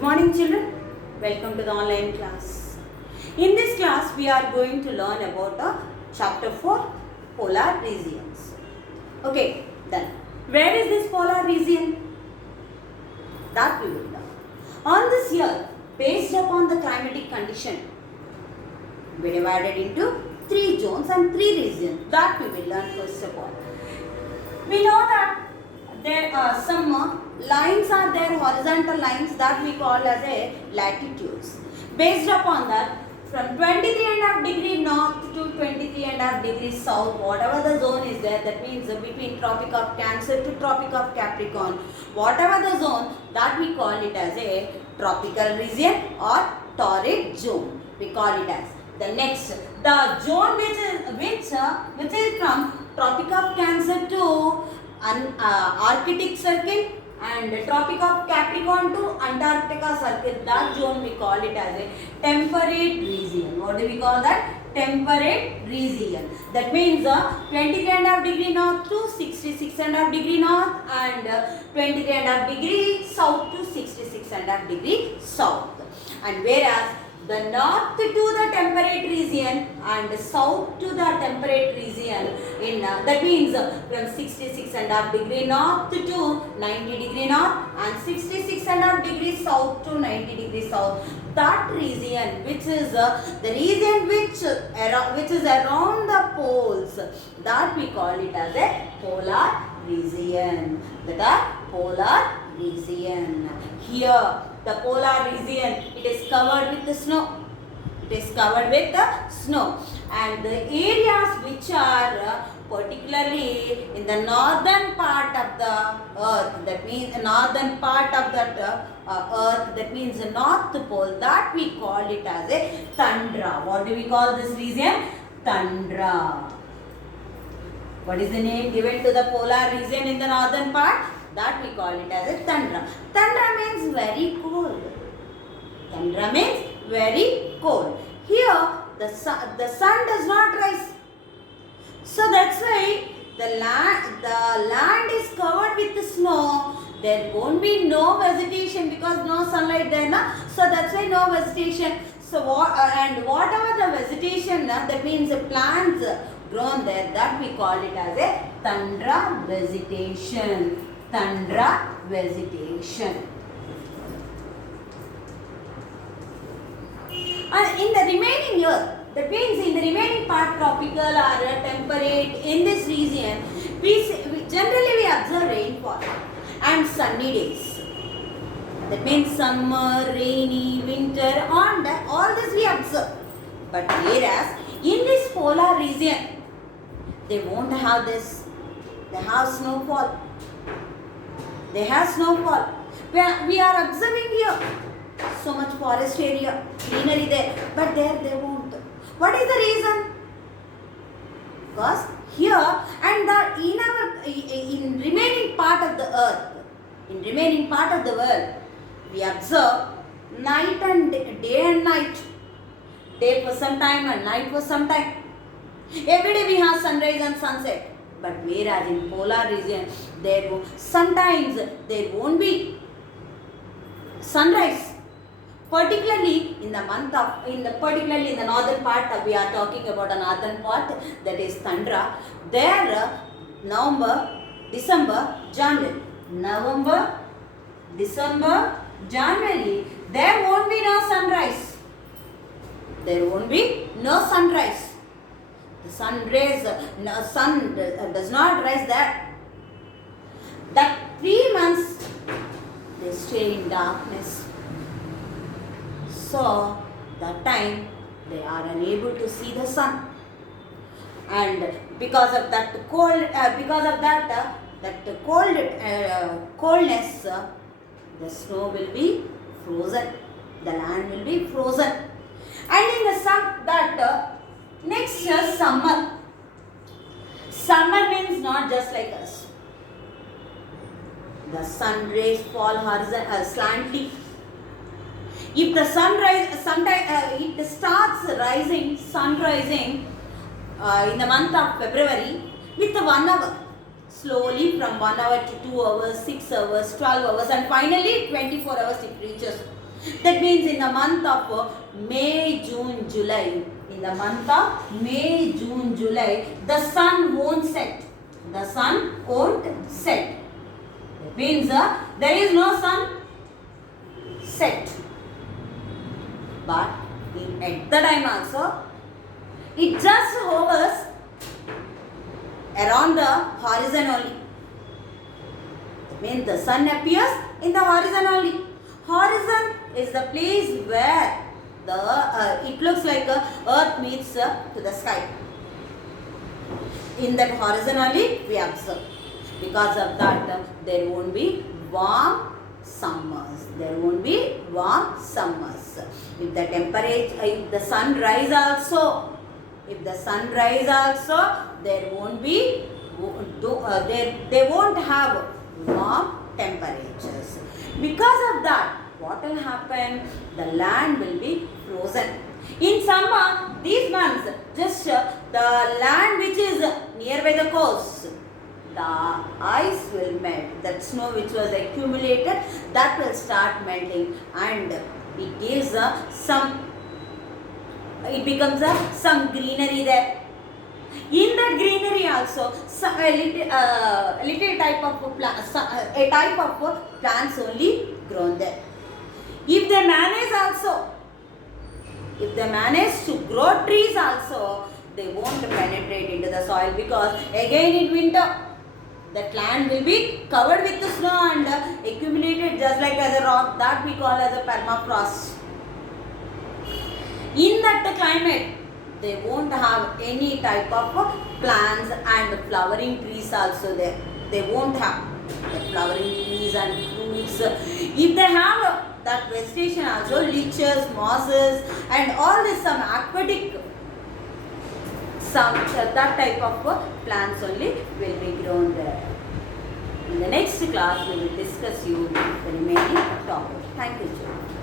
Good morning children, welcome to the online class. In this class we are going to learn about chapter 4 polar regions. Okay, then where is this polar region? That we will learn. On this year, based upon the climatic condition, we divided into 3 zones and 3 regions. That we will learn first of all. We know that there are some lines are there, horizontal lines that we call as a latitudes. Based upon that, from 23.5 degree north to 23.5 degrees south, whatever the zone is there, that means between Tropic of Cancer to Tropic of Capricorn, whatever the zone, that we call it as a tropical region or torrid zone. We call it as. The next, the zone which is from Tropic of Cancer to Arctic Circle and Tropic of Capricorn to Antarctica Circle, that zone we call it as a temperate region. What do we call that? Temperate region. That means 23.5 degree north to 66.5 degree north and 23.5 degree south to 66.5 degree south. And whereas the north to the temperate region and south to the temperate region, in that means from 66.5 degree north to 90 degree north and 66.5 degree south to 90 degree south. That region, which is the region which is around the poles, that we call it as a polar region. The polar region. Here, the polar region, it is covered with the snow. It is covered with the snow. And the areas which are particularly in the northern part of the earth, that means northern part of that earth, that means the north pole, that we call it as a tundra. What do we call this region? Tundra. What is the name given to the polar region in the northern part? That we call it as a tundra. Tundra means very cold. Tundra means very cold. Here the sun does not rise. So that's why the land is covered with the snow. There won't be no vegetation because no sunlight there, na? So that's why no vegetation. So whatever the vegetation, that means the plants grown there, that we call it as a tundra vegetation. Tundra vegetation. And in the remaining year, that means in the remaining part, tropical or temperate, in this region, we generally observe rainfall and sunny days. That means summer, rainy, winter, and all this we observe. But whereas in this polar region, they won't have this. They have snowfall. They have snowfall. We are observing here so much forest area, greenery there, but there they won't. What is the reason? Because here and in remaining part of the earth, in remaining part of the world, we observe night and day and night. Day for some time and night for some time. Every day we have sunrise and sunset. But whereas in polar region, sometimes there won't be sunrise. Particularly in the particularly in the northern part, we are talking about a northern part, that is tundra. There, November, December, January. November, December, January, there won't be no sunrise. There won't be no sunrise. The sun does not rise there. That 3 months they stay in darkness. So that time they are unable to see the sun. And because of that coldness, the snow will be frozen. The land will be frozen. And in the next year, summer. Summer means not just like us. The sun rays fall slanty. If the it starts rising, sun rising in the month of February with 1 hour. Slowly from 1 hour to 2 hours, 6 hours, 12 hours and finally 24 hours it reaches. That means in the month of May, June, July, in the month of May, June, July, the sun won't set. The sun won't set. That means there is no sun set. But at the time also, it just hovers around the horizon only. It means the sun appears in the horizon only. Horizon is the place where it looks like earth meets to the sky. In that horizon only we observe. Because of that, there won't be warm summers. There won't be warm summers. If the temperature, if the sun rise also, there won't be, they won't have warm temperatures. Because of that, what will happen? The land will be frozen. In summer, these months, just the land which is nearby the coast, the ice will melt. That snow which was accumulated, that will start melting, and it gives it becomes some greenery there. In that greenery also, a little type of a type of plants only grown there. If they manage to grow trees also, they won't penetrate into the soil, because again in winter, that land will be covered with the snow and accumulated just like as a rock, that we call as a permafrost. In that climate, they won't have any type of plants and flowering trees also there. They won't have the flowering trees and fruits. If they have that vegetation also, lichens, mosses and all this some aquatic, that type of plants only will be grown there. In the next class, we will discuss you the remaining topic. Thank you, children.